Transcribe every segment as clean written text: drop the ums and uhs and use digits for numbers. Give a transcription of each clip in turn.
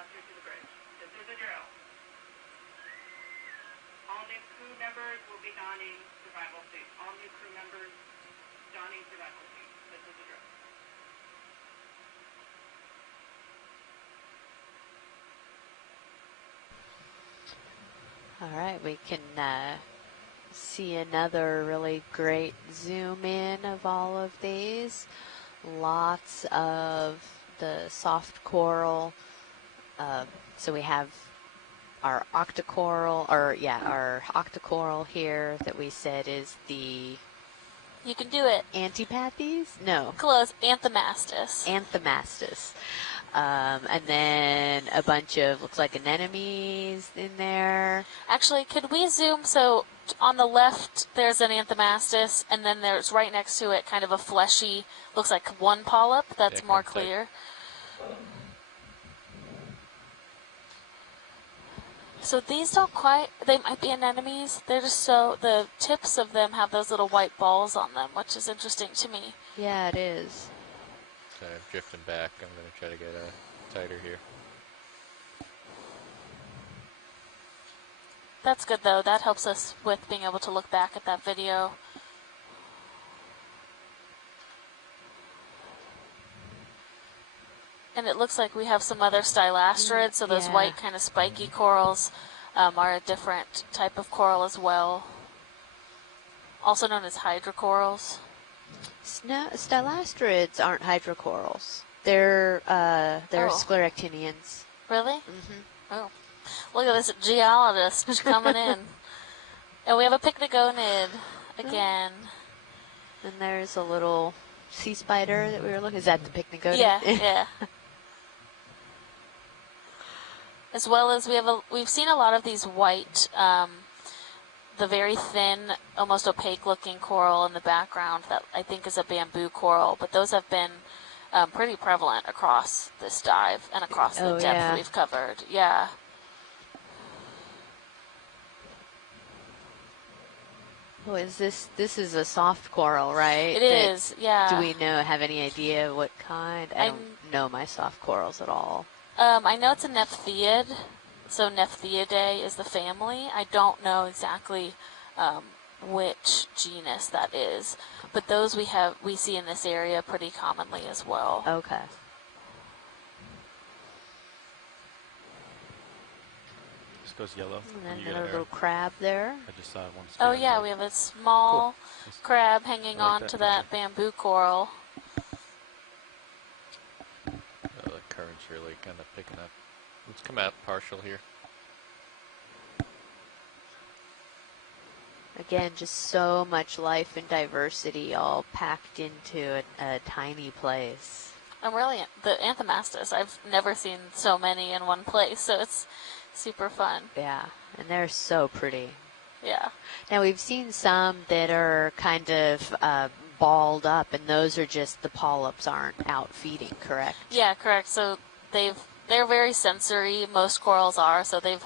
faster to the bridge. This is a drill. All new crew members will be donning survival suits. All new crew members donning survival suits. This is a drill. All right, we can see another really great zoom in of all of these. Lots of the soft coral. So we have our octocoral, our octocoral here that we said is the... You can do it. Antipathes? No. Close. Anthomastus. Anthomastus. And then a bunch of, looks like anemones in there. Actually, could we zoom? So on the left, there's an anthomastus, and then there's right next to it kind of a fleshy, looks like one polyp. That's more clear. So these don't quite, they might be anemones. They're just so, the tips of them have those little white balls on them, which is interesting to me. Yeah, it is. So I'm drifting back. I'm going to try to get tighter here. That's good, though. That helps us with being able to look back at that video. And it looks like we have some other stylastrids, so those white kind of spiky corals are a different type of coral as well, also known as hydrocorals. Stylastrids aren't hydrocorals. They're scleractinians. Really? Mm-hmm. Oh, look at this geologist coming in. And we have a pycnogonid again. And there's a little sea spider that we were looking. Is that the pycnogonid? Yeah, yeah. As well as we've seen a lot of these white, the very thin, almost opaque-looking coral in the background that I think is a bamboo coral, but those have been pretty prevalent across this dive and across the depth we've covered. Yeah. Oh, this is a soft coral, right? It is, yeah. Do we have any idea what kind? I don't know my soft corals at all. I know it's a Nephtheid, so Nephtheidae is the family. I don't know exactly which genus that is, but those we see in this area pretty commonly as well. Okay. This goes yellow. And then a little crab there. I just saw one. Oh yeah, we have a small crab hanging on to that bamboo coral. The current's really kind of picking up. Let's come out partial here. Again, just so much life and diversity all packed into a tiny place. I'm really, the Anthomastus, I've never seen so many in one place, so it's super fun. Yeah, and they're so pretty. Yeah. Now, we've seen some that are kind of balled up, and those are just the polyps aren't out feeding, correct? Yeah, correct. So they're very sensory, most corals are, so they've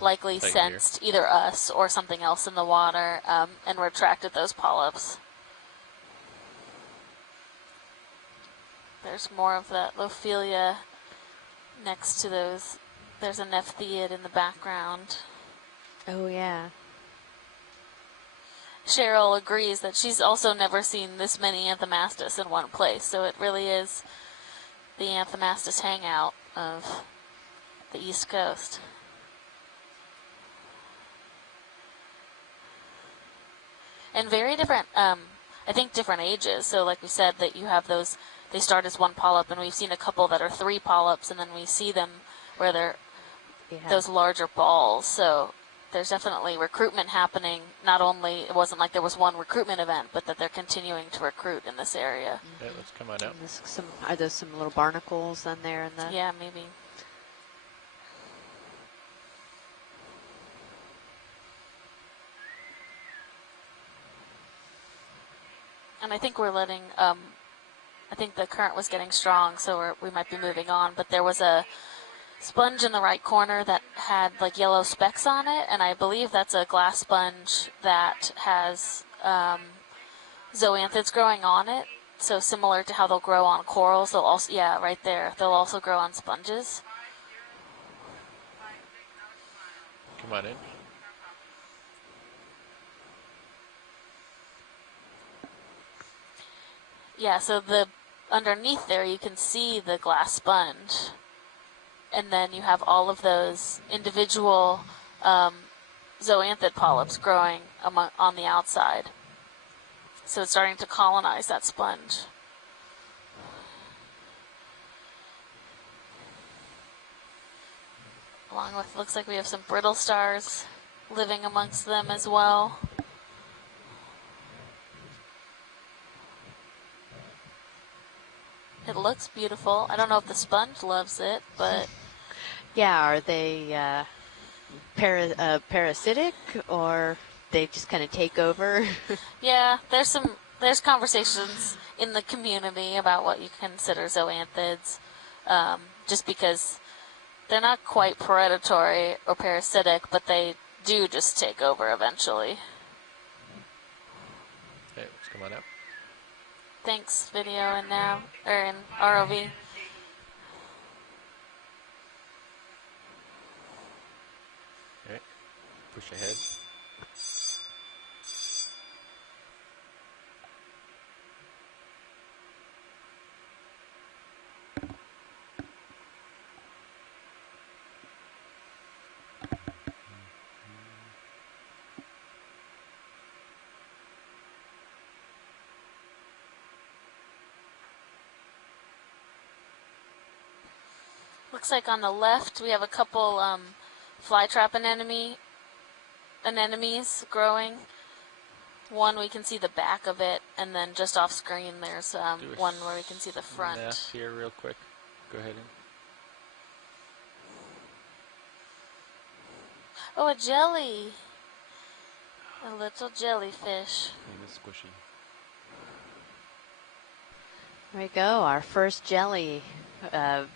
likely sensed either us or something else in the water and retracted those polyps. There's more of that Lophelia next to those. There's a Nephtheid in the background. Oh, yeah. Cheryl agrees that she's also never seen this many Anthomastus in one place, so it really is the Anthomastus hangout of the East Coast. And very different, I think different ages. So like we said, that you have those, they start as one polyp, and we've seen a couple that are 3 polyps, and then we see them where they're those larger balls. So there's definitely recruitment happening. Not only, it wasn't like there was one recruitment event, but that they're continuing to recruit in this area. Yeah, let's come on out. Are there some little barnacles on there? In the yeah, maybe. And I think we're letting, I think the current was getting strong, so we might be moving on. But there was a sponge in the right corner that had like yellow specks on it, and I believe that's a glass sponge that has zoanthids growing on it. So similar to how they'll grow on corals, they'll also, yeah, right there, they'll also grow on sponges. Come on in. Yeah, so underneath there you can see the glass sponge, and then you have all of those individual zoanthid polyps growing on the outside. So it's starting to colonize that sponge. Along with, looks like we have some brittle stars living amongst them as well. It looks beautiful. I don't know if the sponge loves it, but Yeah, are they parasitic, or they just kind of take over? yeah, there's conversations in the community about what you consider zoanthids, just because they're not quite predatory or parasitic, but they do just take over eventually. Okay, let's come on up. Thanks, video and now, or in ROV. Okay, push ahead. Looks like on the left we have a couple flytrap anemones growing. One, we can see the back of it, and then just off screen there's one where we can see the front. Math here real quick. Go ahead and... Oh, a jelly! A little jellyfish. It's squishy. There we go, our first jelly that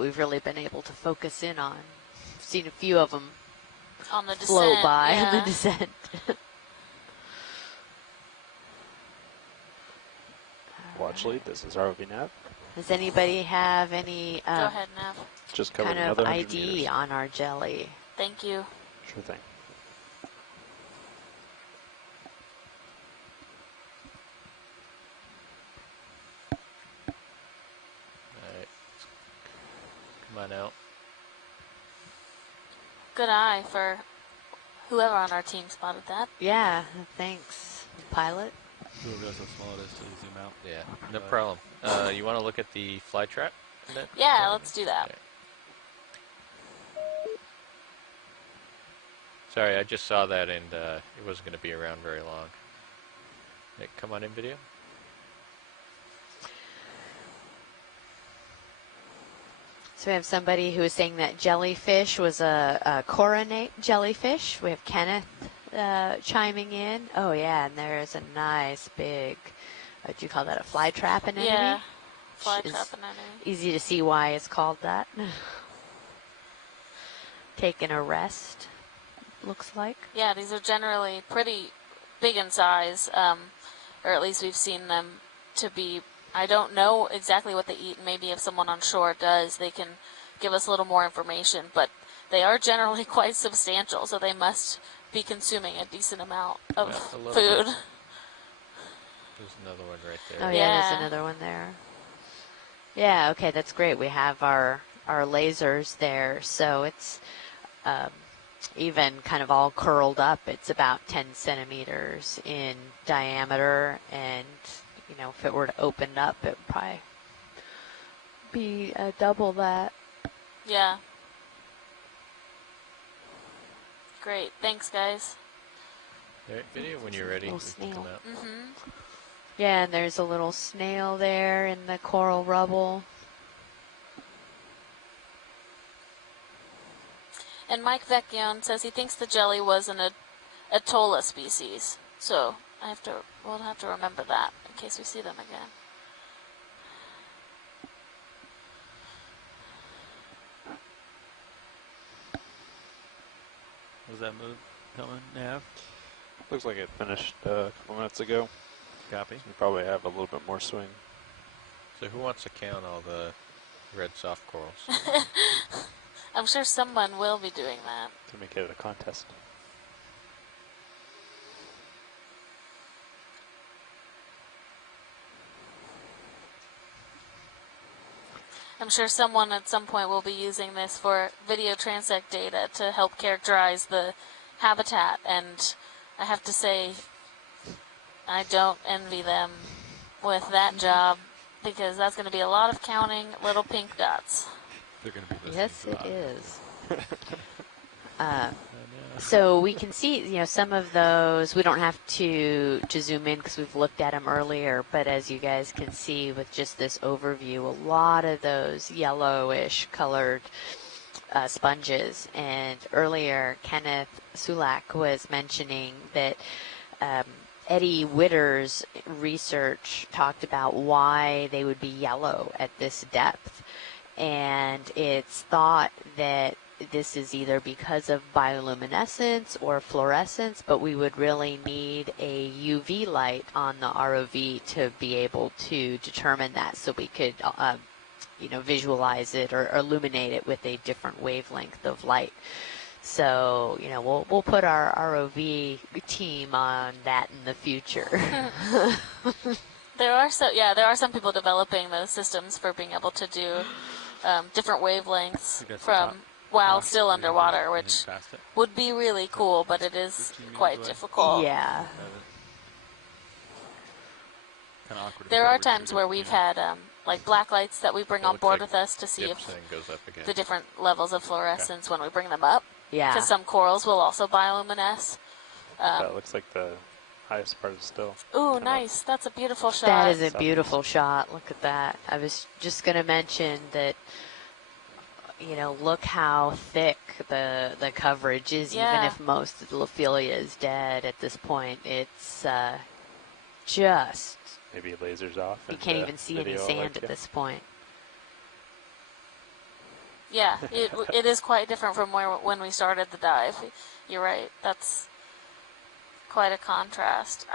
we've really been able to focus in on. Seen a few of them On the flow descent, by yeah. on the descent. Watch lead, this is ROV Nav. Does anybody have any Go ahead, Nav. Just covered kind of another 100 ID meters. on our jelly? Thank you. Sure thing. Alright. Come on out. Good eye for whoever on our team spotted that. Yeah, thanks, pilot. Didn't realize how small it is till you zoom out. Yeah, no problem. You want to look at the fly trap? Yeah, let's do that. Okay. Sorry, I just saw that and it wasn't going to be around very long. Hey, come on in, video. So we have somebody who was saying that jellyfish was a coronate jellyfish. We have Kenneth chiming in. Oh yeah, and there is a nice big, what do you call that, a fly trap anemone? Yeah, fly Which is trap anemone. Easy to see why it's called that. Taking a rest, looks like. Yeah, these are generally pretty big in size, or at least we've seen them to be. I don't know exactly what they eat. Maybe if someone on shore does, they can give us a little more information. But they are generally quite substantial, so they must be consuming a decent amount of Yeah, a little food. bit. There's another one right there. Oh yeah, there's Yeah. another one there. Yeah, okay, that's great. We have our lasers there, so it's even kind of all curled up. It's about 10 centimeters in diameter, and you know, if it were to open up, it would probably be double that. Yeah. Great. Thanks, guys. Alright, video, when you're ready, we Little can come snail. out. Mm-hmm. Yeah, and there's a little snail there in the coral rubble. And Mike Vecchione says he thinks the jelly was an Atolla species. So we'll have to remember that in case we see them again. Was that move coming, Nav? Looks like it finished a couple minutes ago. Copy. We probably have a little bit more swing. So who wants to count all the red soft corals? I'm sure someone will be doing that. To make it a contest. I'm sure someone at some point will be using this for video transect data to help characterize the habitat, and I have to say, I don't envy them with that job, because that's going to be a lot of counting little pink dots. They're going to be listening Yes, to it that. is. I know. So we can see, some of those, we don't have to zoom in because we've looked at them earlier, but as you guys can see with just this overview, a lot of those yellowish colored sponges. And earlier, Kenneth Sulak was mentioning that Eddie Witter's research talked about why they would be yellow at this depth. And it's thought that this is either because of bioluminescence or fluorescence, but we would really need a UV light on the ROV to be able to determine that, so we could, visualize it or illuminate it with a different wavelength of light. So, we'll put our ROV team on that in the future. There are some people developing those systems for being able to do different wavelengths That's the from top. while Yeah. still You underwater, can which past it. would be really cool, but it is 15 meters quite away. difficult. Yeah. Kind of awkward. There are times where we've had like black lights that we bring It on looks board like with us to see dips if and goes up again. the different levels of fluorescence when we bring them up. Yeah. Because some corals will also bioluminesce. That looks like the highest part of the still. Ooh, Kinda- nice. That's a beautiful shot. That is a Southeast. beautiful shot. Look at that. I was just going to mention that, look how thick the coverage is, even Yeah. if most of the Lophelia is dead at this point. It's just, Maybe it lasers off. you and, can't even see any video, sand like, at yeah. this point. Yeah, it is quite different from when we started the dive. You're right. That's quite a contrast.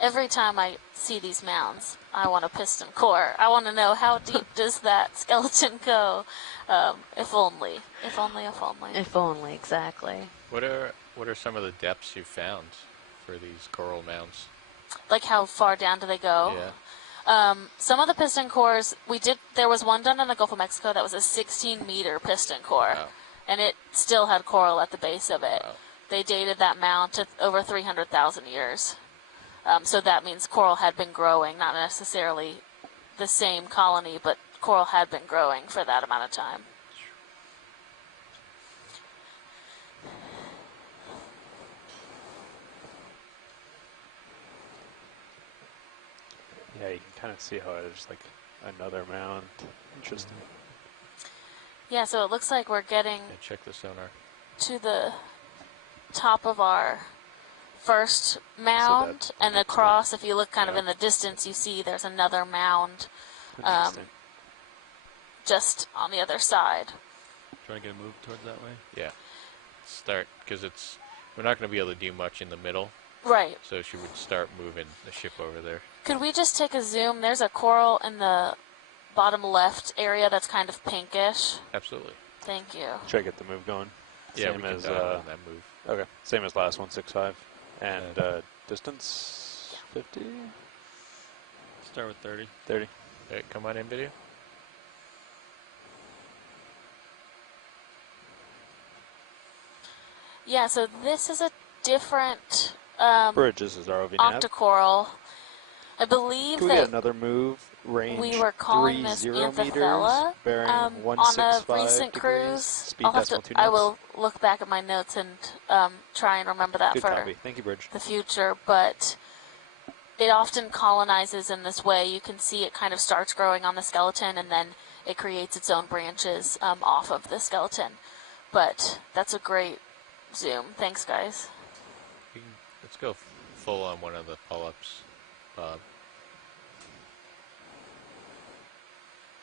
Every time I see these mounds, I want a piston core. I want to know how deep does that skeleton go. If only. If only. If only. If only, exactly. What are some of the depths you found for these coral mounds? Like how far down do they go? Yeah. Some of the piston cores there was one done in the Gulf of Mexico that was a 16-meter piston core, Wow. and it still had coral at the base of it. Wow. They dated that mound to over 300,000 years. So that means coral had been growing, not necessarily the same colony, but coral had been growing for that amount of time. Yeah, you can kind of see how there's like another mound. Interesting. Yeah, so it looks like we're getting Yeah, check the sonar. to the top of our first mound, that's and the next across, if you look kind of Yeah. in the distance, you see there's another mound Interesting. just on the other side. Trying to get a move towards that way. Yeah. Start, because we're not going to be able to do much in the middle, Right. so she would start moving the ship over there. Could we just take a zoom? There's a coral in the bottom left area that's kind of pinkish. Absolutely. Thank you. Try to get the move going. Yeah, Same we can as dial on that move. okay. Same as last 165. And distance 50, Start with 30. 30. Okay, come on in, video. Yeah, so this is a different Bridges is ROV nav. octocoral. I believe Can we get that another move? Range we were calling this 30 Anthophylla meters, bearing on a 165 recent degrees. cruise. Speed I'll have decimal to, 2 knots. I will look back at my notes and try and remember that Good for copy. Thank you, Bridge. the future, but it often colonizes in this way. You can see it kind of starts growing on the skeleton, and then it creates its own branches off of the skeleton. But that's a great zoom. Thanks, guys. Let's go full on one of the pull-ups, Bob.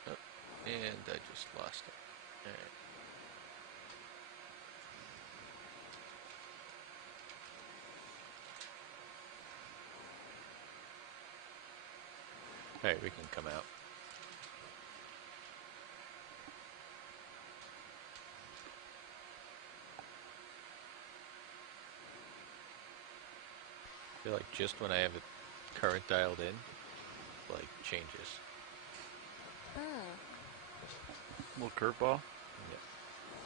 Oh, and I just lost it. All right. All right, we can come out. I feel like just when I have the current dialed in, like changes. Little curveball.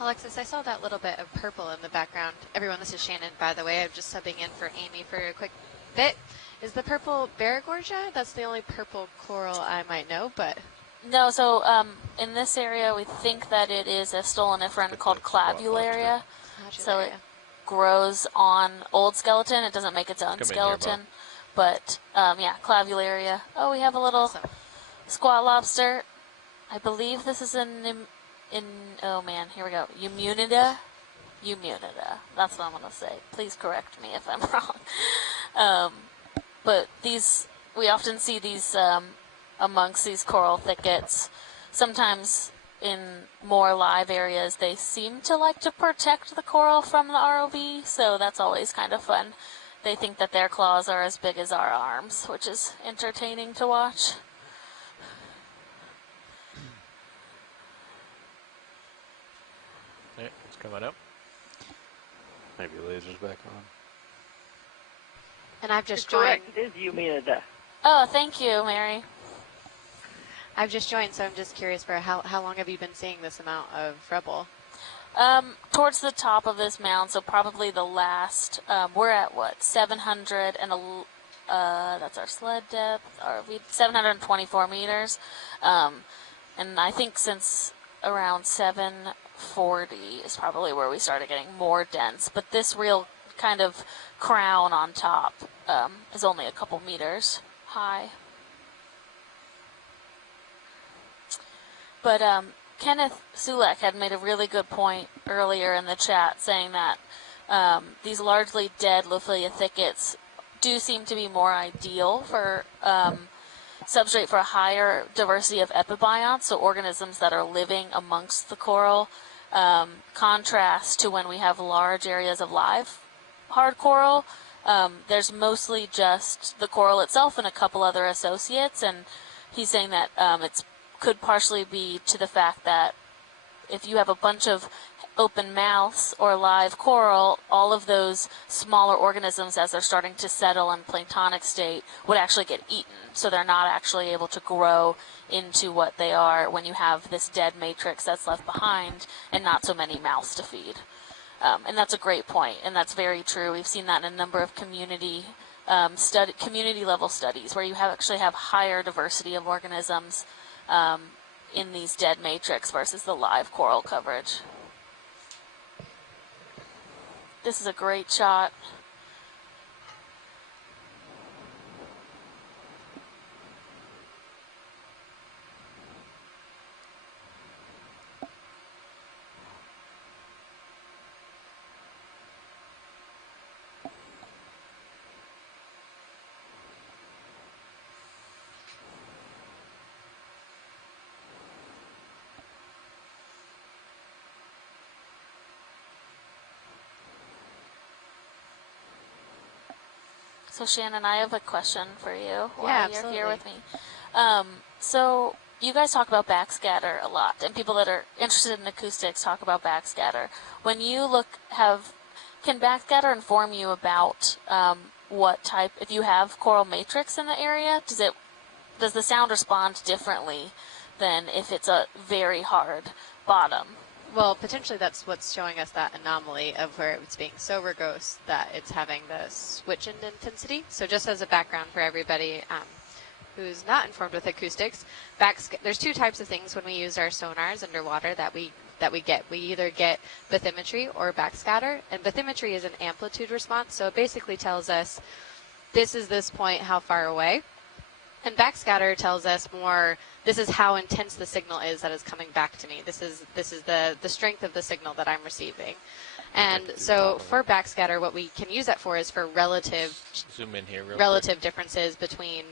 Alexis, I saw that little bit of purple in the background. Everyone, this is Shannon, by the way. I'm just subbing in for Amy for a quick bit. Is the purple Barragorgia? That's the only purple coral I might know, but... No, so in this area, we think that it is a stolonifera called clavularia. So it grows on old skeleton. It doesn't make its own skeleton. But, yeah, clavularia. Oh, we have a little squat lobster. I believe this is oh man, here we go. Emunida. That's what I'm going to say. Please correct me if I'm wrong. But we often see these amongst these coral thickets. Sometimes in more live areas, they seem to like to protect the coral from the ROV, so that's always kind of fun. They think that their claws are as big as our arms, which is entertaining to watch. Yeah, it's coming up. Maybe laser's back on. And I've just joined. Correct, it is Emunida. Oh, thank you, Mary. I've just joined, so I'm just curious for how long have you been seeing this amount of Rebel? Towards the top of this mound, so probably the last, we're at what, 700 and that's our sled depth, 724 meters. And I think since around 740 is probably where we started getting more dense. But this real kind of crown on top is only a couple meters high. But Kenneth Sulek had made a really good point earlier in the chat, saying that these largely dead Lophilia thickets do seem to be more ideal for substrate for a higher diversity of epibionts, so organisms that are living amongst the coral, contrast to when we have large areas of live hard coral. There's mostly just the coral itself and a couple other associates, and he's saying that it's could partially be to the fact that if you have a bunch of open mouths or live coral, all of those smaller organisms, as they're starting to settle in planktonic state, would actually get eaten. So they're not actually able to grow into what they are when you have this dead matrix that's left behind and not so many mouths to feed. And that's a great point, and that's very true. We've seen that in a number of community level studies where you actually have higher diversity of organisms in these dead matrix versus the live coral coverage. This is a great shot. So Shannon, I have a question for you while you're here with me. So you guys talk about backscatter a lot, and people that are interested in acoustics talk about backscatter. When you can backscatter inform you about what type, if you have coral matrix in the area, does the sound respond differently than if it's a very hard bottom? Well, potentially that's what's showing us that anomaly of where it's being so rugose that it's having the switch in intensity. So just as a background for everybody who's not informed with acoustics, there's two types of things when we use our sonars underwater that we get. We either get bathymetry or backscatter, and bathymetry is an amplitude response, so it basically tells us this is this point, how far away. And backscatter tells us more, this is how intense the signal is that is coming back to me. This is the strength of the signal that I'm receiving. And so for backscatter, what we can use that for is for relative Zoom in here relative differences between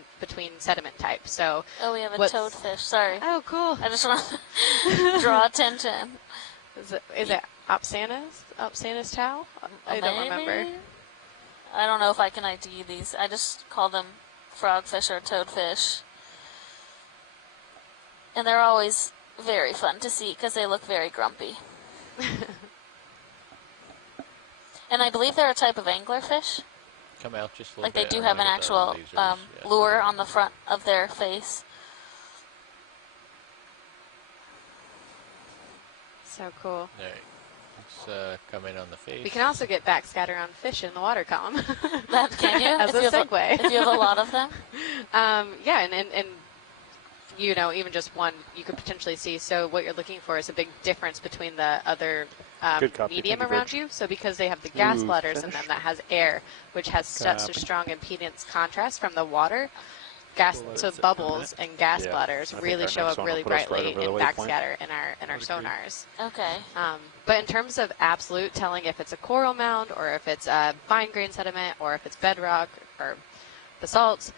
sediment types. So we have a toadfish. Sorry. Oh, cool. I just want to draw attention. Is it Opsanus tau? I don't remember. I don't know if I can ID these. I just call them frogfish or toadfish. And they're always very fun to see because they look very grumpy. And I believe they're a type of anglerfish. come out just a little Like they bit. do and have an look at the actual lasers. Yeah. lure on the front of their face. So cool. There. Let's come in on the face. We can also get backscatter on fish in the water column. That can you? As if a you segue. If you have a lot of them? Yeah, and you know, even just one, you could potentially see. So what you're looking for is a big difference between the other Good copy. medium Thank you, around Bridge. you. So because they have the gas Ooh, bladders in them finished. that has air, which has such a Copy. strong impedance contrast from the water, gas, We'll let so it sit for a bubbles minute. and gas Yeah, bladders I think really our show next up one will really put us right brightly over the in waypoint. backscatter in our Would agree. sonars. Okay. But in terms of absolute telling if it's a coral mound or if it's a fine grain sediment or if it's bedrock or basalt,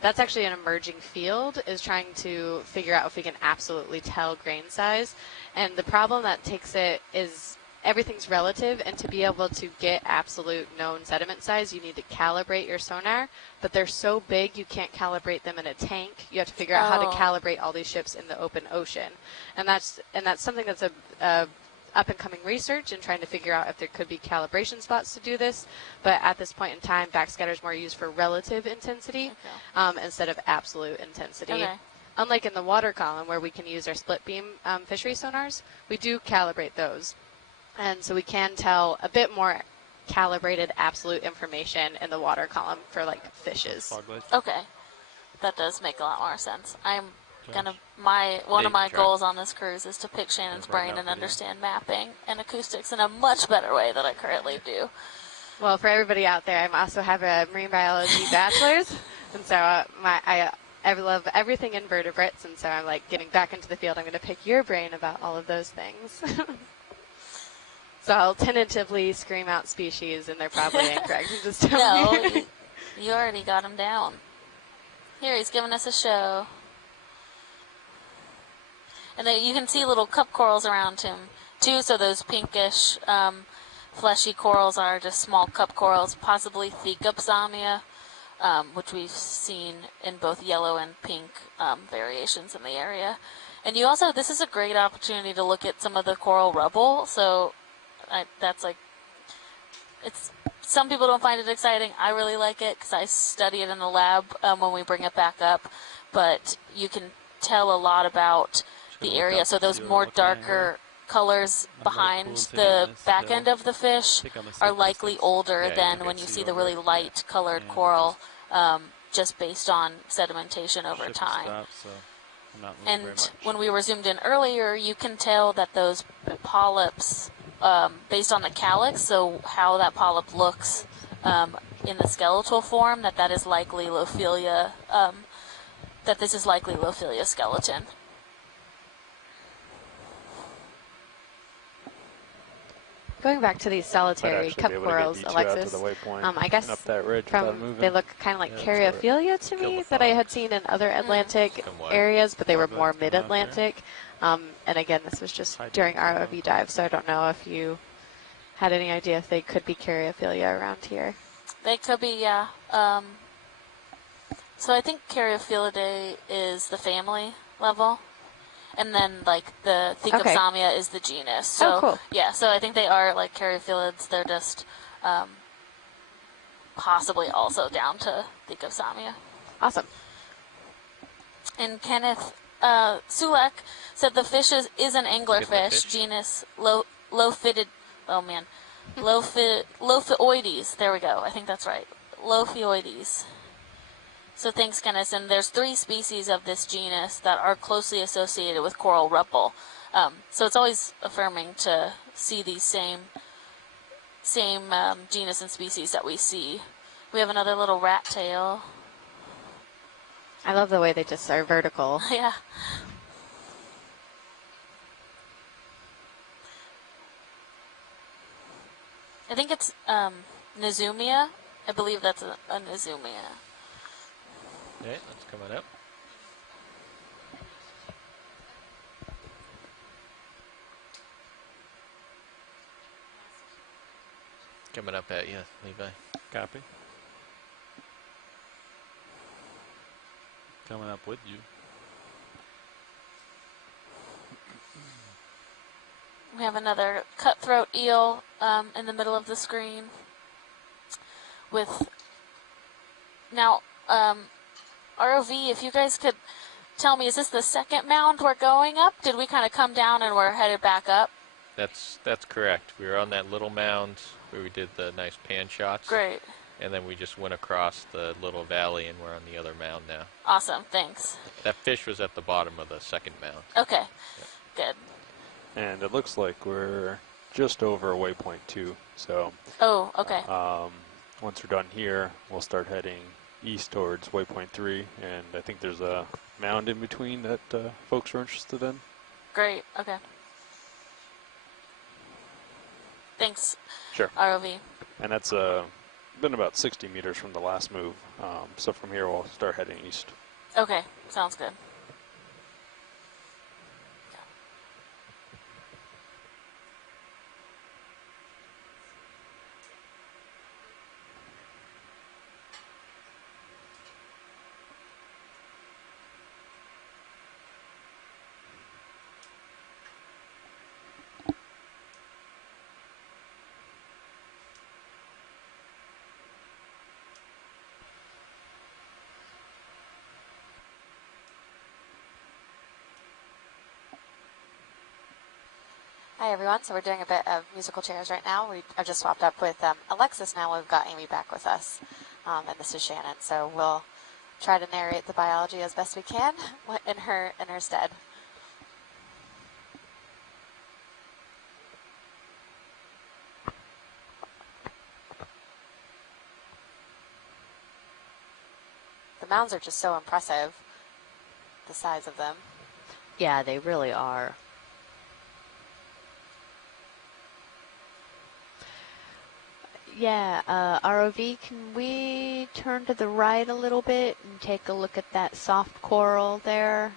that's actually an emerging field, is trying to figure out if we can absolutely tell grain size. And the problem that takes it is everything's relative, and to be able to get absolute known sediment size, you need to calibrate your sonar, but they're so big you can't calibrate them in a tank. You have to figure out how to calibrate all these ships in the open ocean. And that's something that's a up-and-coming research and trying to figure out if there could be calibration spots to do this. But at this point in time, backscatter is more used for relative intensity instead of absolute intensity. Okay. Unlike in the water column where we can use our split beam fishery sonars, we do calibrate those. And so we can tell a bit more calibrated absolute information in the water column for like fishes. Fog lights. Okay. That does make a lot more sense. I'm gonna one of Hey, my try. goals on this cruise is to pick Shannon's Yeah, right brain now, and video. understand mapping and acoustics in a much better way than I currently do. Well, for everybody out there, I also have a marine biology bachelor's, and so I love everything invertebrates, and so I'm like getting back into the field. I'm going to pick your brain about all of those things. So I'll tentatively scream out species, and they're probably incorrect. Just tell No, me. you already got him down. Here, he's giving us a show. And then you can see little cup corals around him, too, so those pinkish, fleshy corals are just small cup corals, possibly Thecopsamia, which we've seen in both yellow and pink variations in the area. And you also, this is a great opportunity to look at some of the coral rubble, so that's like, it's, some people don't find it exciting. I really like it because I study it in the lab when we bring it back up, but you can tell a lot about the look area. up So to those see what more we're looking at darker colors I'm, like, behind cool and the taking this back hill. end of the fish I think I'm gonna are stick with likely this. older Yeah, you than can when you see see the over really it. light colored And coral, just based on sedimentation over Ship is time. stopped, so I'm not moving very And much. when we were zoomed in earlier, you can tell that those polyps, based on the calyx, so how that polyp looks in the skeletal form, that is likely Lophilia, that this is likely Lophilia skeleton. Going back to these Might solitary actually cup be able to get corals, D2 out to Alexis, the waypoint I guess and up that ridge without from moving. they look kind of like Yeah, let's go. Caryophilia to Kill me the that I had frogs. seen in other Atlantic Come on. areas, but they were Fog more lights coming out there. mid-Atlantic. And again, this was just Hiding during inside ROV the dive, so I don't know if you had any idea if they could be Caryophilia around here. They could be, yeah. So I think Caryophylidae is the family level, and then like the Thecopsamia is the genus. So Oh, cool. yeah, so I think they are like Caryophylids. They're just possibly also down to Thecopsamia. Awesome. And Kenneth Sulek said the fish is an anglerfish, Get the fish. genus Lophioides. Oh man, Lophioides. There we go. I think that's right. Lophioides. So thanks, Kenneth. And there's 3 species of this genus that are closely associated with coral rubble. So it's always affirming to see these same genus and species that we see. We have another little rat tail. I love the way they just are vertical. Yeah. I think it's Nizumia. I believe that's a Nizumia. Okay, that's coming up. Coming up at you, Levi. Copy. Coming up with you. We have another cutthroat eel in the middle of the screen with Now, ROV, if you guys could tell me, is this the second mound we're going up? Did we kind of come down and we're headed back up? That's correct. We were on that little mound where we did the nice pan shots. Great. And then we just went across the little valley and we're on the other mound now. Awesome, thanks. That fish was at the bottom of the second mound. Okay, good. And it looks like we're just over waypoint 2. So Oh, okay. once we're done here, we'll start heading east towards waypoint 3. And I think there's a mound in between that folks are interested in. Great, okay. Thanks, Sure. ROV. And that's been about 60 meters from the last move. So from here, we'll start heading east. Okay, sounds good. Hi everyone, so we're doing a bit of musical chairs right now. I've just swapped up with Alexis now. We've got Amy back with us, and this is Shannon. So we'll try to narrate the biology as best we can in her stead. The mounds are just so impressive, the size of them. Yeah, they really are. Yeah, ROV, can we turn to the right a little bit and take a look at that soft coral there?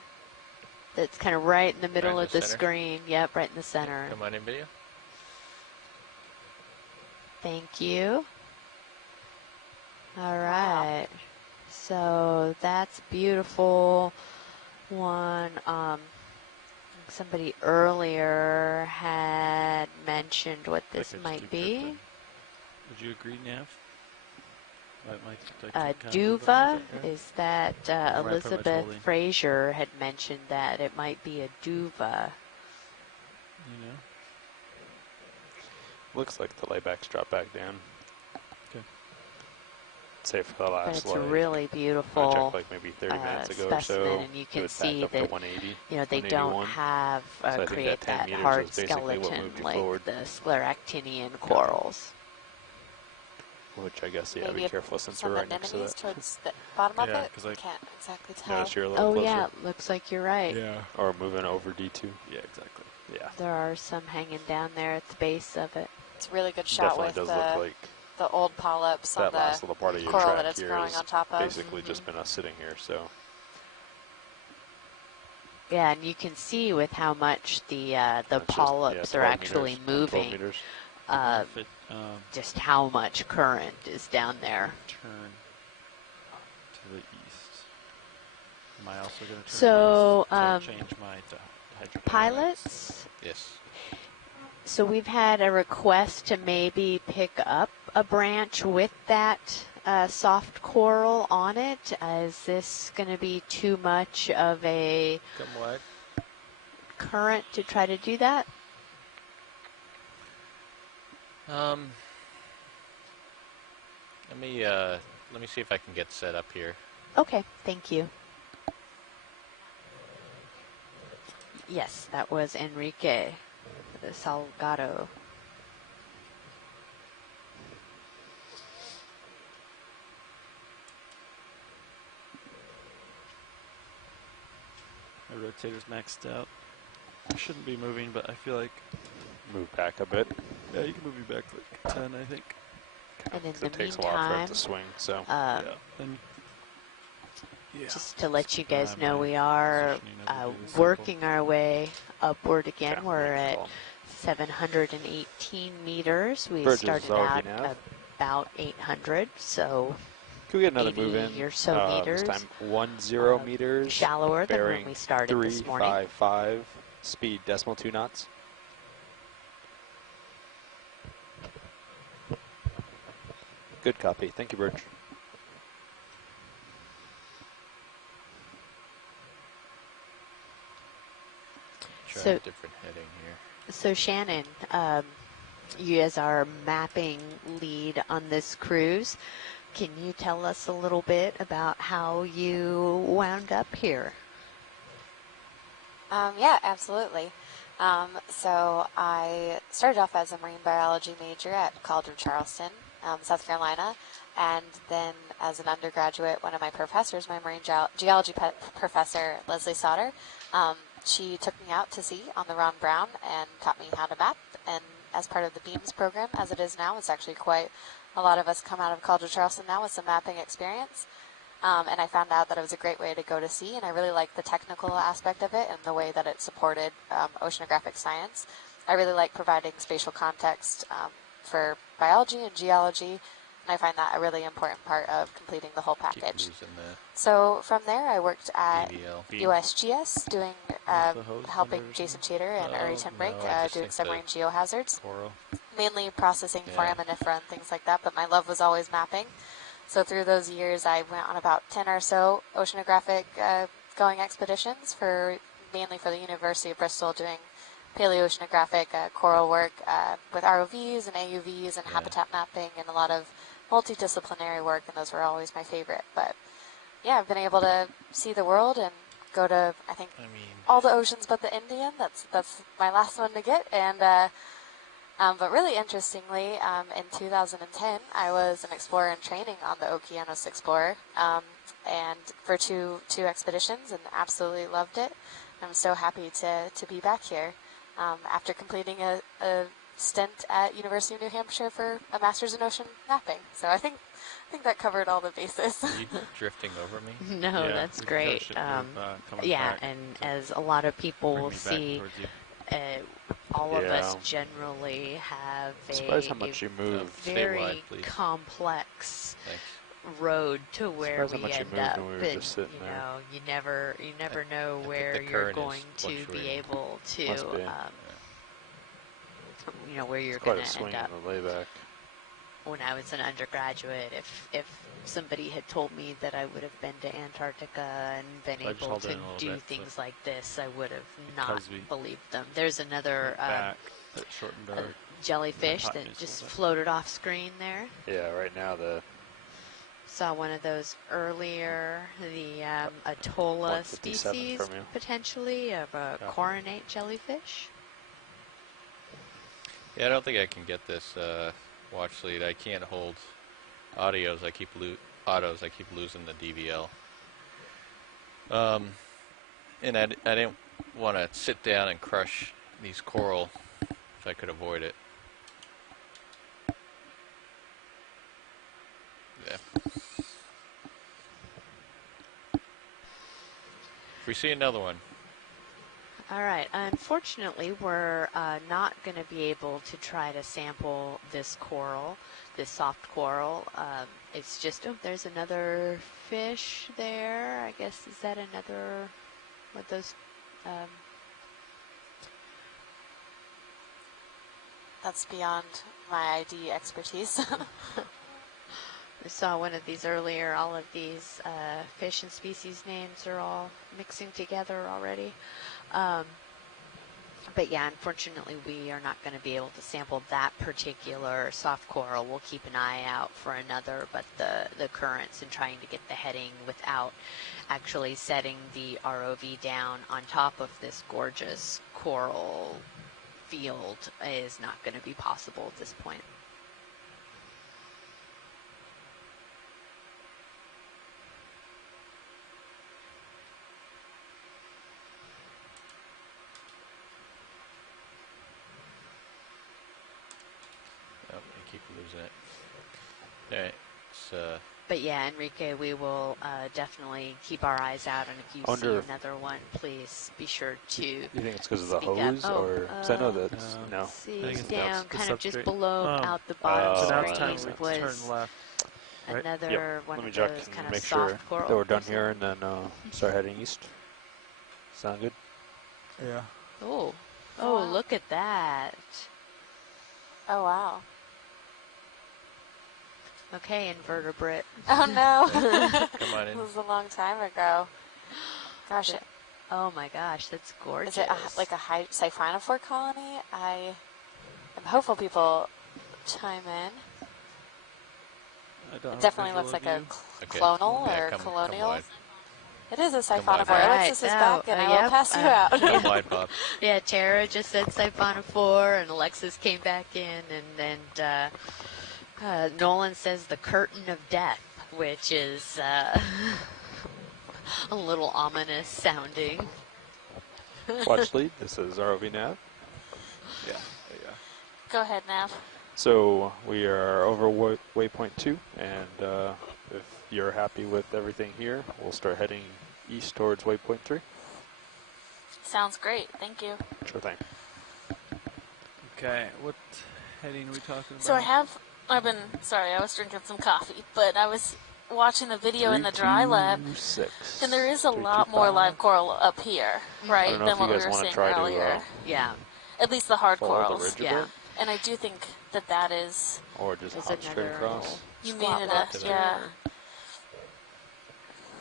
That's kind of right in the middle Right in of the the center? screen. Yep, right in the center. Come on in video. Thank you. All right. So that's beautiful one. Somebody earlier had mentioned what this Like might it's be. deep. Would you agree, Nav? That might take kind of move it a Duva, little bit, is that Or am I pretty much Elizabeth holding? Fraser had mentioned that it might be a duva. You know? Looks like the laybacks drop back down. Okay. Say for the But last, it's a like, really I beautiful checked like maybe 30 minutes ago or specimen, so. and you It can was back see up to that 180, you know they don't 181. have So I think create that 10 that meters hard is basically what skeleton moved you like forward. the scleractinian corals. Which I guess, yeah, Maybe be careful since we're some right next to anemones that. towards the bottom of Yeah, it. 'cause I Can't exactly tell. Notice you're a little Oh closer. yeah, looks like you're right. Yeah. Or moving over D2. Yeah, exactly. Yeah. There are some hanging down there at the base of it. It's a really good shot Definitely with does the, look like the old polyps on that the last little part of your coral track that it's here growing is on top of. basically just been us sitting here, so. Yeah, and you can see with how much the It's just, polyps yeah, are 12 actually meters, 12 moving. meters. If it, Just how much current is down there. turn to the east. Am I also going to turn So, east to change my hydrodynamics? Pilots, Yes. so we've had a request to maybe pick up a branch with that soft coral on it. Is this going to be too much of a Come wide. current to try to do that? Let me see if I can get set up here. Okay, thank you. Yes, that was Enrique Salgado. My rotator's maxed out. I shouldn't be moving, but I feel like, Move back a bit. yeah, you can move me back like 10, I think. And in 'Cause the it takes a while for meantime, it to swing, so. Yeah. Then, yeah. just to let you guys Grab know, my we are positioning of the working our way upward again. Okay, We're good at call. 718 meters. We Bridges started ROV out nav. about 800, so Can we get another 80 move in? or so meters, This time 10 meters. shallower than when bearing we started this morning. 355, speed decimal 2 knots. Good copy. Thank you, Bridge. So- a different heading here. So Shannon, you as our mapping lead on this cruise, can you tell us a little bit about how you wound up here? Yeah, absolutely. So I started off as a marine biology major at College of Charleston, South Carolina, and then as an undergraduate, one of my professors, my marine geology professor, Leslie Sauter, she took me out to sea on the Ron Brown and taught me how to map. And as part of the BEAMS program, as it is now, it's actually quite a lot of us come out of College of Charleston now with some mapping experience. And I found out that it was a great way to go to sea, and I really liked the technical aspect of it and the way that it supported oceanographic science. I really like providing spatial context for biology and geology, and I find that a really important part of completing the whole Keep package. losing the So from there, I worked at DVL. USGS doing What's the hose helping number Jason Chater and Uri Oh, Timbrink no, I just doing think submarine the- geohazards, Coral. mainly processing Yeah. foraminifera and things like that, but my love was always mapping. So through those years, I went on about 10 or so oceanographic going expeditions mainly for the University of Bristol, doing paleoceanographic coral work with ROVs and AUVs and Yeah. habitat mapping and a lot of multidisciplinary work, and those were always my favorite. But yeah, I've been able to see the world and go to, I think, I mean, all the oceans but the Indian. That's my last one to get. And but really interestingly, in 2010, I was an explorer in training on the Okeanos Explorer, and for two expeditions, and absolutely loved it. I'm so happy to be back here after completing a stint at University of New Hampshire for a master's in ocean mapping. So I think that covered all the bases. are you drifting over me? No, Yeah, that's we great. should move, coming Yeah, back and to as a lot of people bring will me back see, towards you. all of us Yeah. generally have Surprised how a much you moved. Stay very wide, please. complex Thanks. road to where Surprised how we much you end moved up, when we were and just sitting there. you never know think where the you're current is going to be fluctuating. able to, Must be. where you're It's quite going a to swing end up. in the layback. When I was an undergraduate, if somebody had told me that I would have been to Antarctica and been I just able hold it to in a little do bit, things so- like this, I would have not Because we believed them. There's another back that shortened our jellyfish that hypotenuse a just little bit. floated off screen there. Yeah, right now the Saw one of those earlier, the Atolla 157 species, from you. potentially, of a Yeah. coronate jellyfish. Yeah, I don't think I can get this watch lead. I can't hold autos. I keep losing the DVL. And I didn't want to sit down and crush these coral if I could avoid it. Yeah. If we see another one, All right. Unfortunately, we're not going to be able to try to sample this coral, this soft coral. It's just, oh, there's another fish there. I guess, is that another, what those, That's beyond my ID expertise. we saw one of these earlier. All of these fish and species names are all mixing together already. But yeah, unfortunately, we are not going to be able to sample that particular soft coral. We'll keep an eye out for another, but the currents and trying to get the heading without actually setting the ROV down on top of this gorgeous coral field is not going to be possible at this point. oh, I keep losing it. All right, it's But yeah, Enrique, we will definitely keep our eyes out, and if you Wonder see another one, please be sure to you think it's because of the speak up. hose, Oh, or because I know that no. let's see, I think it's it's down, the kind of just substrate. below Oh. out the bottom Oh, So now that it's time screen makes to was turn left. right? another one Let me of check those and kind of make sure soft coral. that we're done There's a- here, and then start heading east. Sound good? Yeah. Oh, Wow. look at that. Oh, wow. Okay, invertebrate. Oh, no. come on in. This was a long time ago. Gosh, Oh my gosh, that's gorgeous. Is it like a high siphonophore colony? I am hopeful people chime in. I don't It have definitely visual looks like of a you. Okay. clonal Yeah, or come colonial. wide. It is a wide, siphonophore. Bob. Alexis is back, and I will yep, pass you out. Come wide, Bob. Yeah, Tara just said siphonophore, and Alexis came back in, and Nolan says the curtain of death, which is a little ominous sounding. Watch lead. This is ROV nav. Yeah. Go ahead, Nav. So we are over waypoint 2, and if you're happy with everything here, we'll start heading east towards waypoint 3. Sounds great. Thank you. Sure thing. Okay, what heading are we talking about? So I was drinking some coffee, but I was watching the video in the dry lab, 326. and there is a lot more 325. live coral up here, right, I don't know than if you what we guys were want to seeing try earlier. to Yeah, At least the hard follow the corals. ridge a Yeah. bit, And I do think that is, or just there's hop straight another across. you squat mean it, lobster yeah. or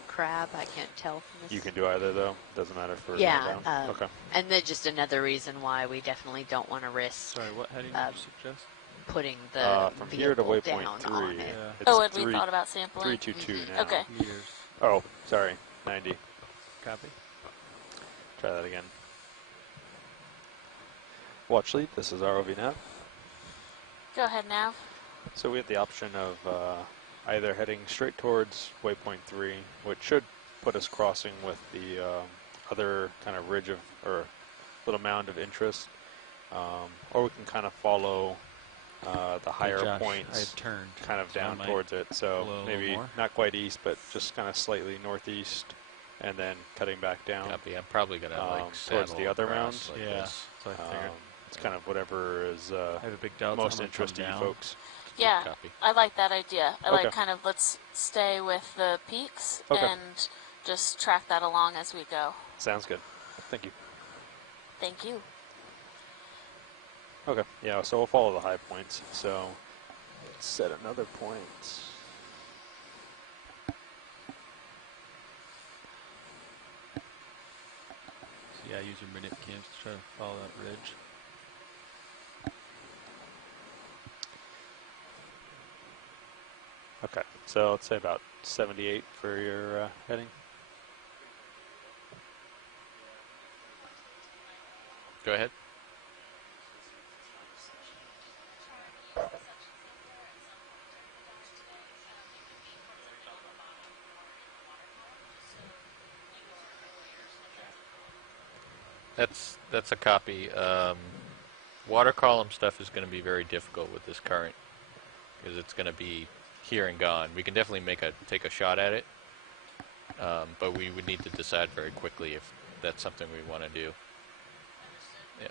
crab. I can't tell from this. You can do either though. Doesn't matter for Yeah, down. Okay. and then just another reason why we definitely don't want to risk Sorry, what heading did you suggest? putting the From here to vehicle waypoint down 3. on it. Yeah. It's Oh, and we thought about sampling. 322 now. Okay. Meters. Oh, sorry. 90. Copy. Try that again. Watch lead. This is ROV nav. Go ahead, Nav. So we have the option of either heading straight towards waypoint 3, which should put us crossing with the other kind of ridge of, or little mound of interest, or we can kind of follow the higher Josh, I points had turned. kind of so I down might towards it. So blow a little maybe more. not quite east, but just kind of slightly northeast, and then cutting back down. Copy. I'm probably gonna like towards the saddle other across mound. like Yeah. this. So I figured. It's kind of whatever is I have a big doubt. most I'm gonna come interesting to you down. folks. Yeah, Copy. I like that idea. I Okay. like kind of let's stay with the peaks Okay. and just track that along as we go. Sounds good. Thank you. Thank you. Okay, yeah, so we'll follow the high points. So let's set another point. So yeah, use your minute cams to try to follow that ridge. Okay, so let's say about 78 for your heading. Go ahead. That's a copy. Water column stuff is going to be very difficult with this current because it's going to be here and gone. We can definitely take a shot at it, but we would need to decide very quickly if that's something we want to do. Yeah.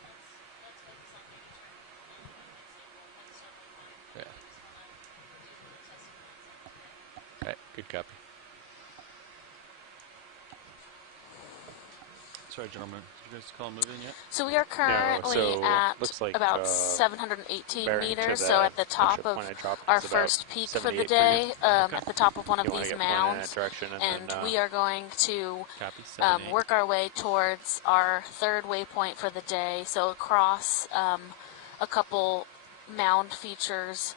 Yeah. All right. Good copy. Sorry, gentlemen. Did you guys call moving yet? So we are currently so at looks like, about 718 bearing to meters, the so at the top entry of point I dropped, our it's about first peak for the 78 for you. day, Okay. at the top of one of You wanna these get pointed in that mounds. direction, And then, we are going to Copy. 78. work our way towards our third waypoint for the day. So across a couple mound features.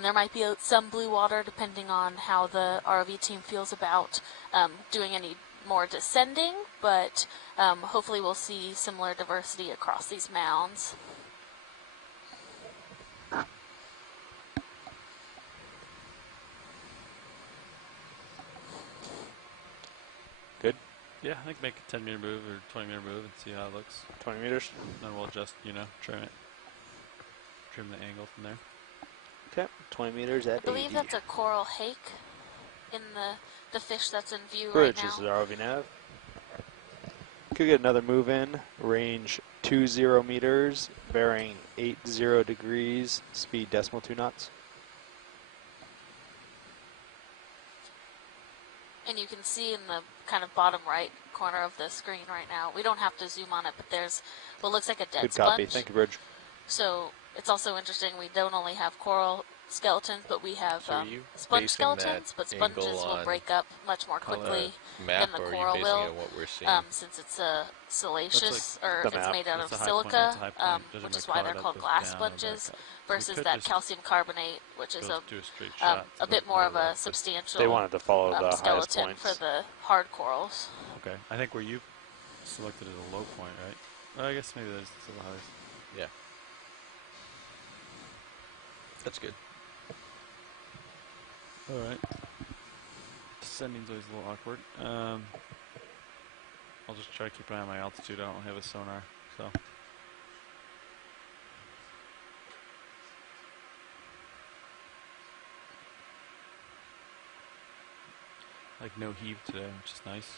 There might be some blue water depending on how the ROV team feels about doing any more descending, but hopefully we'll see similar diversity across these mounds. Good. Yeah, I think make a 10-meter move or 20-meter move and see how it looks. 20 meters. Then we'll just, trim it. Trim the angle from there. Okay, 20 meters at I believe 80. that's a coral hake in the fish that's in view Bridge, right this is now. ROV nav. Could get another move in, range 20 meters, bearing 80 degrees, speed decimal 2 knots. And you can see in the kind of bottom right corner of the screen right now, we don't have to zoom on it, but there's what looks like a dead Good sponge. copy, thank you, Bridge. So it's also interesting, we don't only have coral skeletons, but we have So are you sponge basing skeletons, that but sponges angle will on break up much more on quickly the map, than the or are you coral basing it will, on what we're seeing? since it's a siliceous, or the it's map. made out That's of a high point. silica, That's a high point. Judging which by is why color, they're that called goes glass down or back sponges, up. So we versus could that just calcium carbonate, which is go a do a straight shot. a to bit the more of higher a up, but- substantial They wanted to follow the highest skeleton points. for the hard corals. Okay, I think where you selected as a low point, right? Well, I guess maybe that's still the highest. Yeah. That's good. All right. Descending's always a little awkward. I'll just try to keep an eye on my altitude. I don't have a sonar, so. Like no heave today, which is nice.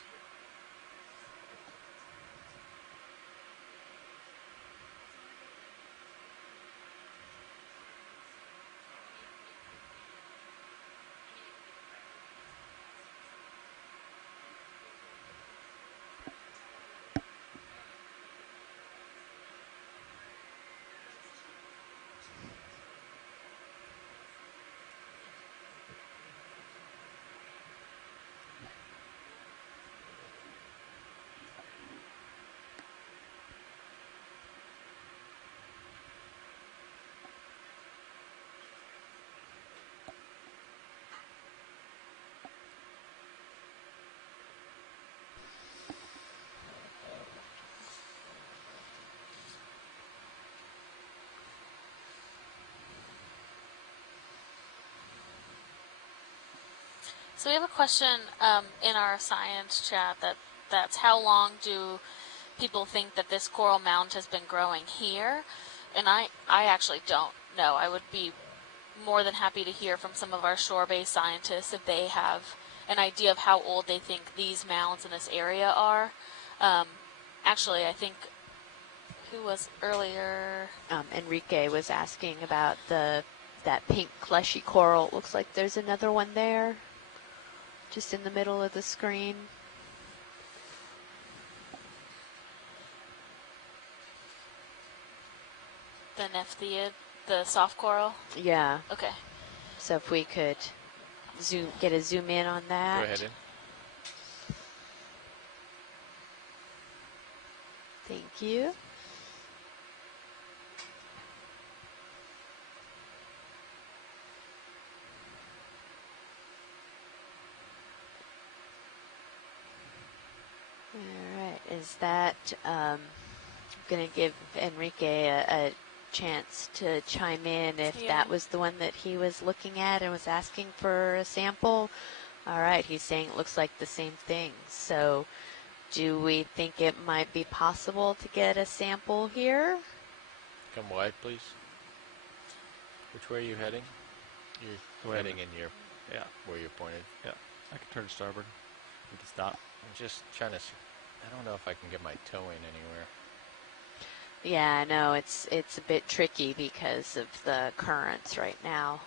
So we have a question in our science chat that's how long do people think that this coral mound has been growing here? And I actually don't know. I would be more than happy to hear from some of our shore-based scientists if they have an idea of how old they think these mounds in this area are. Actually, I think, who was earlier? Enrique was asking about that pink fleshy coral. It looks like there's another one there, just in the middle of the screen. The Nephtheid, the soft coral? Yeah. Okay. So if we could get a zoom in on that. Go ahead in. Thank you. All right, is that going to give Enrique a chance to chime in if that was the one that he was looking at and was asking for a sample? All right, he's saying it looks like the same thing. So do we think it might be possible to get a sample here? Come wide, please. Which way are you heading? You're heading in your, where you're pointed. Yeah, I can turn to starboard. We can stop. I'm just trying to, I don't know if I can get my toe in anywhere. Yeah, I know it's a bit tricky because of the currents right now.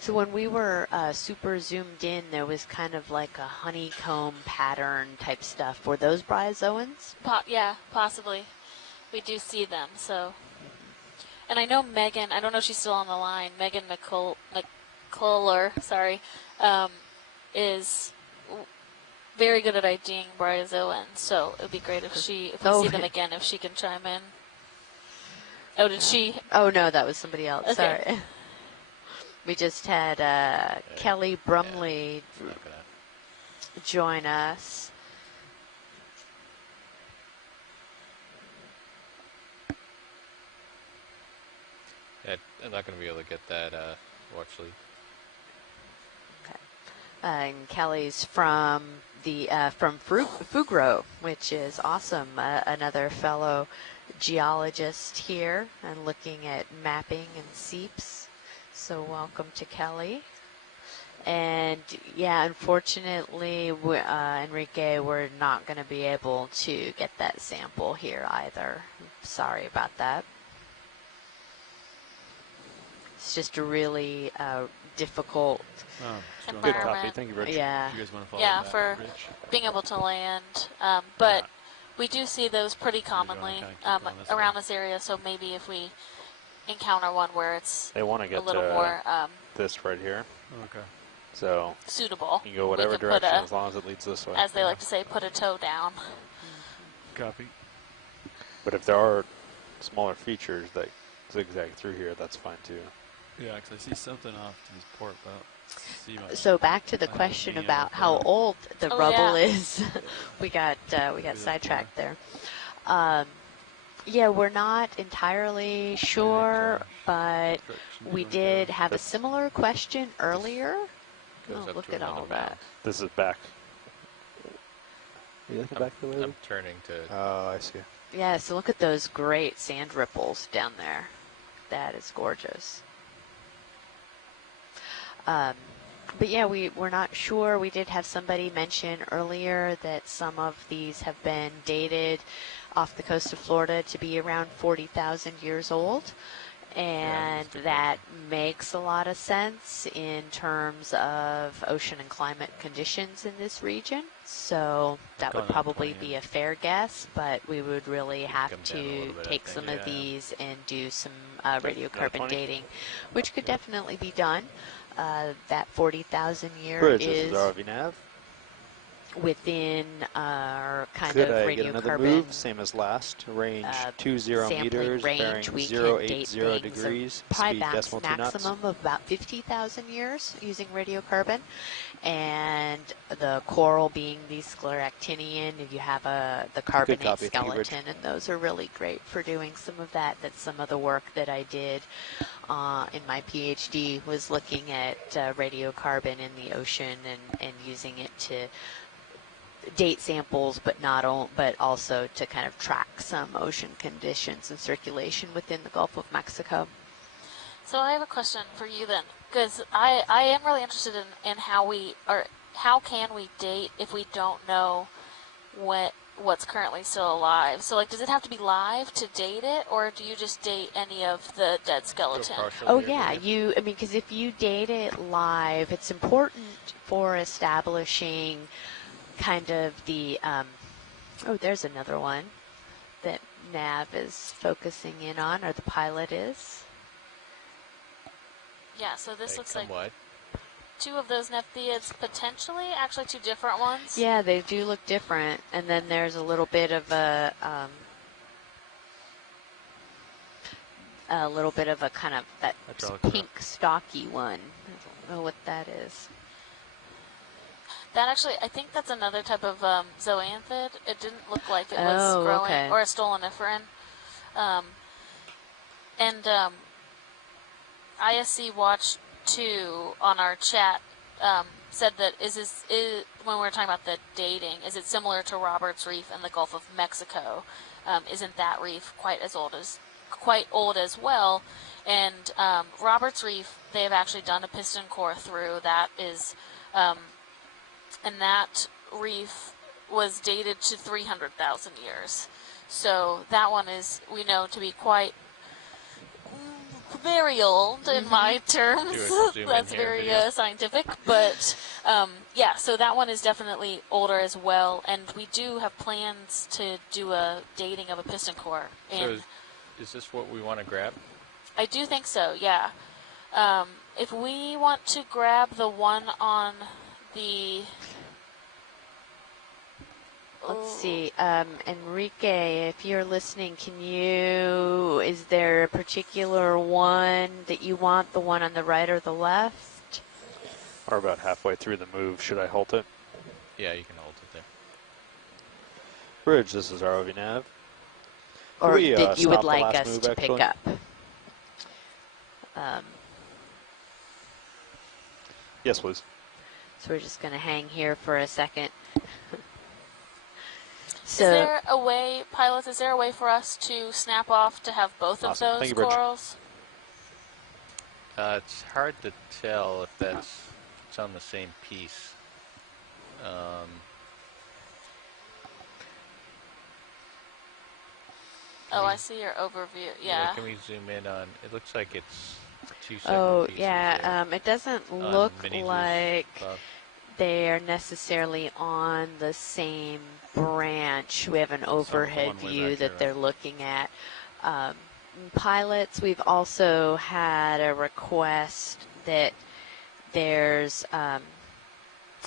So when we were super zoomed in, there was kind of like a honeycomb pattern type stuff. Were those bryozoans? Yeah, possibly. We do see them, so. And I know Megan, I don't know if she's still on the line, Megan McCuller, sorry, is very good at IDing bryozoans, so it would be great if we see them again, if she can chime in. Oh, did she? Oh, no, that was somebody else. Okay. Sorry. We just had Kelly Brumley join us. Yeah, I'm not going to be able to get that watch lead. Okay. And Kelly's from Fugro, which is awesome. Another fellow geologist here and looking at mapping and seeps. So welcome to Kelly. And yeah, unfortunately, Enrique, we're not going to be able to get that sample here either. Sorry about that. It's just a really difficult. Good copy. Thank you, Rich. Yeah. You guys want to follow Yeah, that, for Rich? being able to land. But we do see those pretty commonly kinda keep going this around this area, so maybe if we encounter one where it's They want to a get little more this right here. Okay. So suitable. you can go We whatever could put direction a- as long as it leads this way. As they like to say, put a toe down. Copy. But if there are smaller features that zigzag through here, that's fine too. Yeah, because I see something off to this port about. So back to the I question have about the, how old the Oh, rubble yeah. is. we got the sidetracked there. Yeah, we're not entirely sure, but we did have a similar question earlier. Goes Oh, up look to at all another that. mound. This is back. You looking back the way? I'm turning to. Oh, I see. Yeah, so look at those great sand ripples down there. That is gorgeous. But yeah, we're not sure. We did have somebody mention earlier that some of these have been dated off the coast of Florida to be around 40,000 years old. And that makes a lot of sense in terms of ocean and climate conditions in this region. So that would probably be a fair guess, but we would really have come down a little to bit, I take think. some of Yeah. these and do some radiocarbon 20? dating, which could definitely be done. That 40,000 year Bridge, this is is ROV nav. within our kind Could of I get another radiocarbon move? Same as last. Range 20 sampling meters, range. bearing We can date 080 things degrees, probably speed decimal 2 knots. maximum of about 50,000 years using radiocarbon. And the coral being the scleractinian, if you have the carbonate copy. Thank you, Bridge. skeleton, and those are really great for doing some of that. That's some of the work that I did in my PhD, was looking at radiocarbon in the ocean and using it to date samples, but but also to kind of track some ocean conditions and circulation within the Gulf of Mexico. So I have a question for you then, because I am really interested in how can we date if we don't know what's currently still alive. So like, does it have to be live to date it, or do you just date any of the dead skeleton? Oh yeah, because if you date it live, it's important for establishing kind of the, there's another one that Nav is focusing in on, or the pilot is. Yeah, so this looks like wide. two of those nephthyids, potentially, actually two different ones. Yeah, they do look different, and then there's a little bit of a kind of that pink stocky one. I don't know what that is. That actually, I think that's another type of zoanthid. It didn't look like it was growing, okay. or a stoloniferan. ISC Watch 2 on our chat said that when we were talking about the dating, is it similar to Roberts Reef in the Gulf of Mexico? Isn't that reef quite old as well? And Roberts Reef, they have actually done a piston core through. That is, and that reef was dated to 300,000 years. So that one is, we know, to be quite very old in my terms. That's very scientific. But yeah, so that one is definitely older as well. And we do have plans to do a dating of a piston core. So is this what we want to grab? I do think so, yeah. If we want to grab the one on the... Let's see, Enrique, if you're listening, is there a particular one that you want, the one on the right or the left? Or about halfway through the move, should I halt it? Yeah, you can hold it there. Bridge, this is ROV nav. Or that you would stop the like last us move, to actually? pick up? Yes, please. So we're just going to hang here for a second. Is there a way, pilots, for us to snap off to have both of Awesome. those Thank you, Bridge. corals? It's hard to tell if it's on the same piece. Oh, I see your overview. Yeah. Can we zoom in on? It looks like it's two separate pieces. Yeah. It doesn't look like above. they are necessarily on the same branch. We have an overhead one way view back that here, they're looking at. pilots, we've also had a request that there's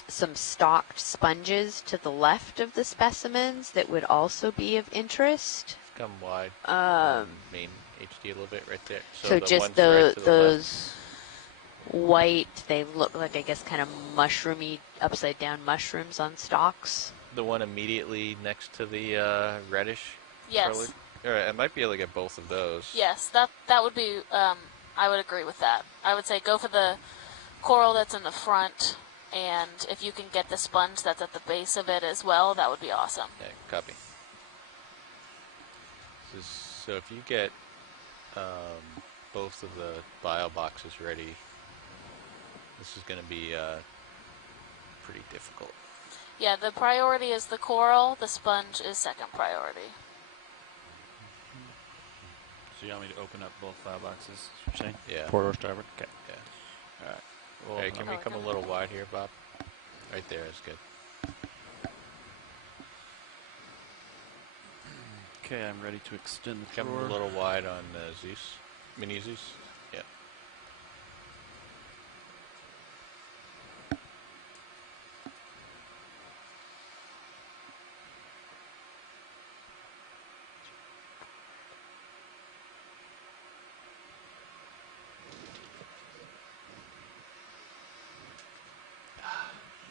some stocked sponges to the left of the specimens that would also be of interest. Come wide. Main HD a little bit right there. So the just ones right to the those white, they look like, I guess, kind of mushroomy, upside down mushrooms on stalks. The one immediately next to the reddish Yes. colored? All right, I might be able to get both of those. Yes, that would be. I would agree with that. I would say go for the coral that's in the front, and if you can get the sponge that's at the base of it as well, that would be awesome. Yeah, copy. So if you get both of the bio boxes ready, this is going to be pretty difficult. Yeah, the priority is the coral. The sponge is second priority. So you want me to open up both file boxes, you're saying? Yeah. Port or starboard? Okay. Yeah. All right. We'll Hey, open can up. we come a little wide here, Bob? Right there is good. Okay, I'm ready to extend the Come drawer. a little wide on Zeus. Mini Zeus? Yeah.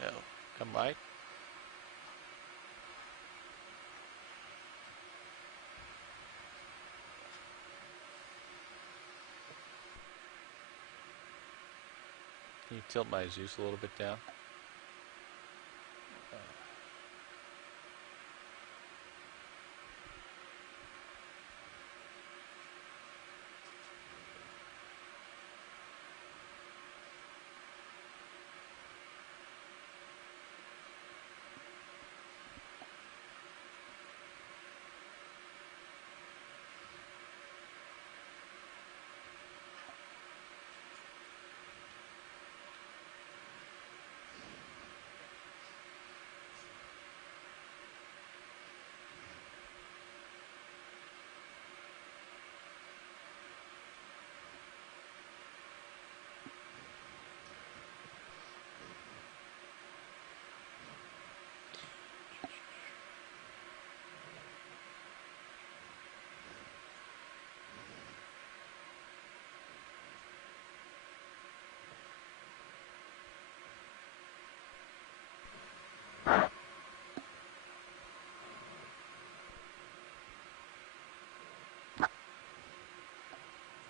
No. Come wide. Can you tilt my Zeus a little bit down?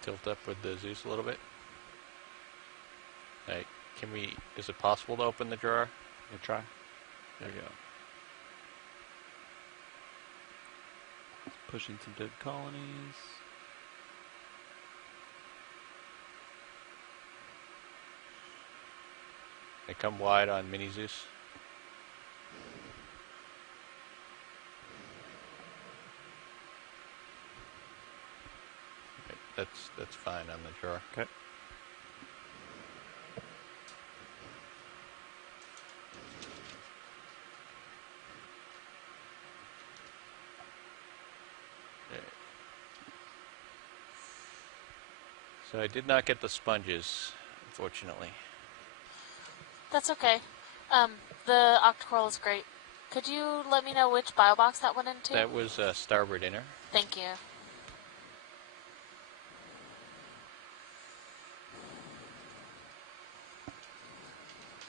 Tilt up with the Zeus a little bit. Hey, is it possible to open the drawer? You try. There you go. Pushing some dead colonies. They come wide on Mini Zeus. Right, that's fine on the drawer. Okay. So I did not get the sponges, unfortunately. That's okay. The octocoral is great. Could you let me know which bio box that went into? That was starboard inner. Thank you.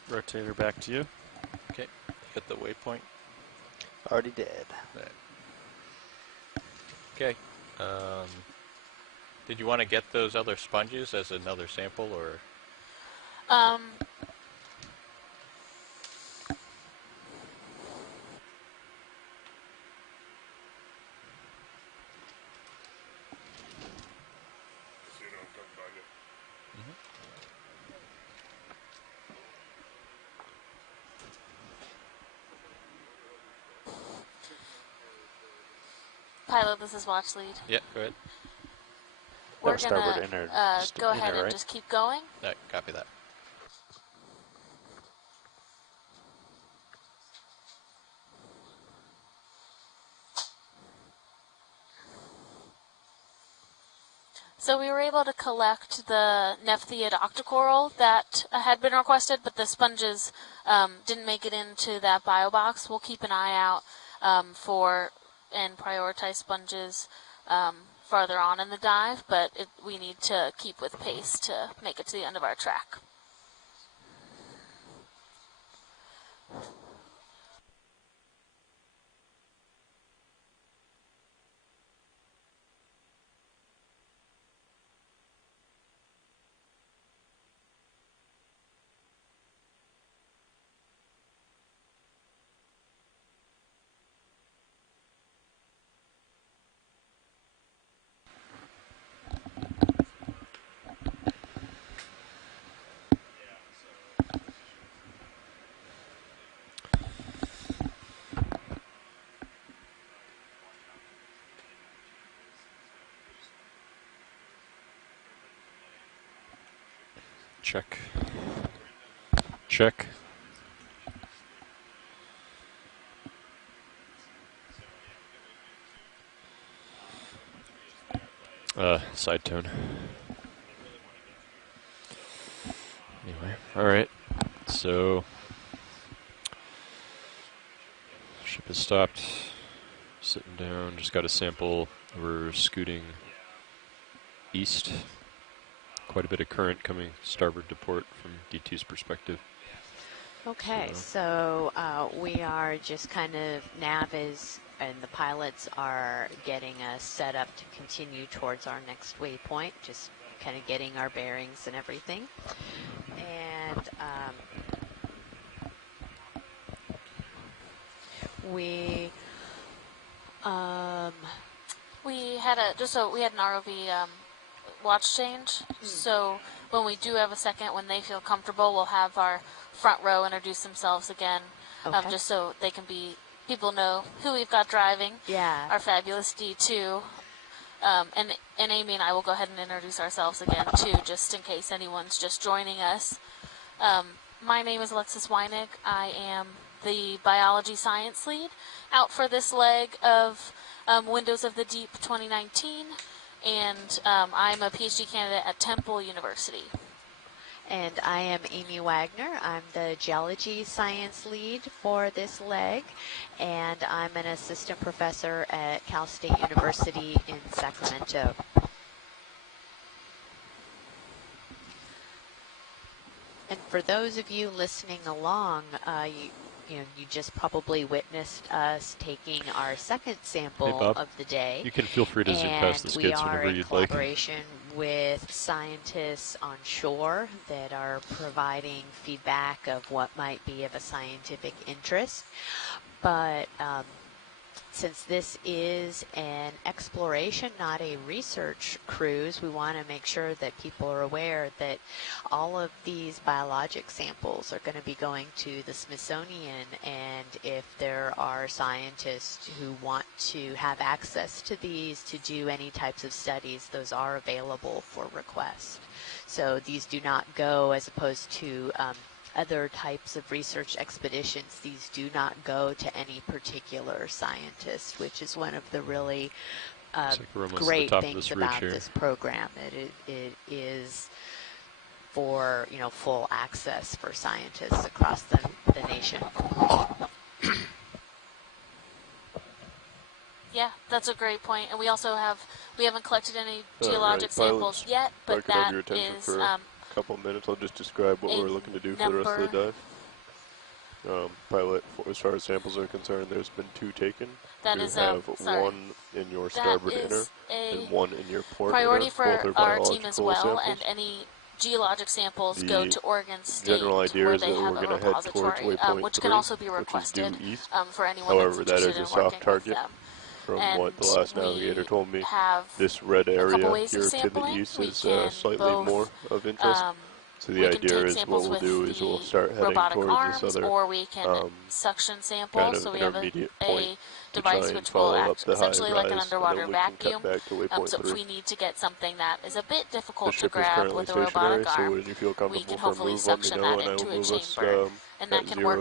Rotator back to you. Okay, hit the waypoint. Already did. Right. Okay. Did you want to get those other sponges as another sample, or? Pilot, this is watch lead. Yeah, go ahead. We're was starboard gonna inner, just go ahead inner, and right? just keep going. All right, copy that. So we were able to collect the Nephtheid octocoral that had been requested, but the sponges didn't make it into that bio box. We'll keep an eye out for and prioritize sponges farther on in the dive, but we need to keep with pace to make it to the end of our track. Check. Check. Side tone. Anyway, alright. So, ship has stopped. Sitting down, just got a sample. We're scooting east. Quite a bit of current coming starboard to port from D2's perspective. Okay, so we are just kind of, nav is, and the pilots are getting us set up to continue towards our next waypoint, just kind of getting our bearings and everything. And we had an ROV watch change. So when we do have a second, when they feel comfortable, we'll have our front row introduce themselves again, Okay. just so people know who we've got driving. Yeah. Our fabulous D2. And Amy and I will go ahead and introduce ourselves again too, just in case anyone's just joining us. My name is Alexis Weinig. I am the biology science lead out for this leg of Windows of the Deep 2019, and I'm a PhD candidate at Temple University. And I am Amy Wagner. I'm the geology science lead for this leg, and I'm an assistant professor at Cal State University in Sacramento. And for those of you listening along, you just probably witnessed us taking our second sample of the day. You can feel free to zoom past the skids whenever you'd like. We are in collaboration with scientists on shore that are providing feedback of what might be of a scientific interest. But since this is an exploration, not a research cruise, we want to make sure that people are aware that all of these biologic samples are going to be going to the Smithsonian, and if there are scientists who want to have access to these to do any types of studies, those are available for request. So these do not go, as opposed to other types of research expeditions, these do not go to any particular scientist, which is one of the really great things about this program. It is for full access for scientists across the nation. Yeah, that's a great point. And we also haven't collected any geologic samples yet, but that is couple of minutes. I'll just describe what we're looking to do for the rest of the dive. Pilot, as far as samples are concerned, there's been 2 taken. That you is have one in your starboard inner and one in your port priority inner. for our team as well, samples. And any geologic samples go to Oregon State, general idea where is they that have we're a going to head repository, towards waypoint which 3, can also be requested which is due east. for anyone However, that's that interested is a in working soft target. with them. From And what the last navigator told me, have this red area here ways of to sampling. the east We is can slightly both, more of interest. So the idea is what we'll do is we'll start heading towards arms, this other or we can suction sample. kind of So we have intermediate a point device which will act essentially like an underwater vacuum. So 3. if we need to get something that is a bit The difficult to ship is grab currently with a stationary, robotic so arm, when you feel we comfortable can for a hopefully move, let me suction know, that and I into will a move us chamber. And that at can work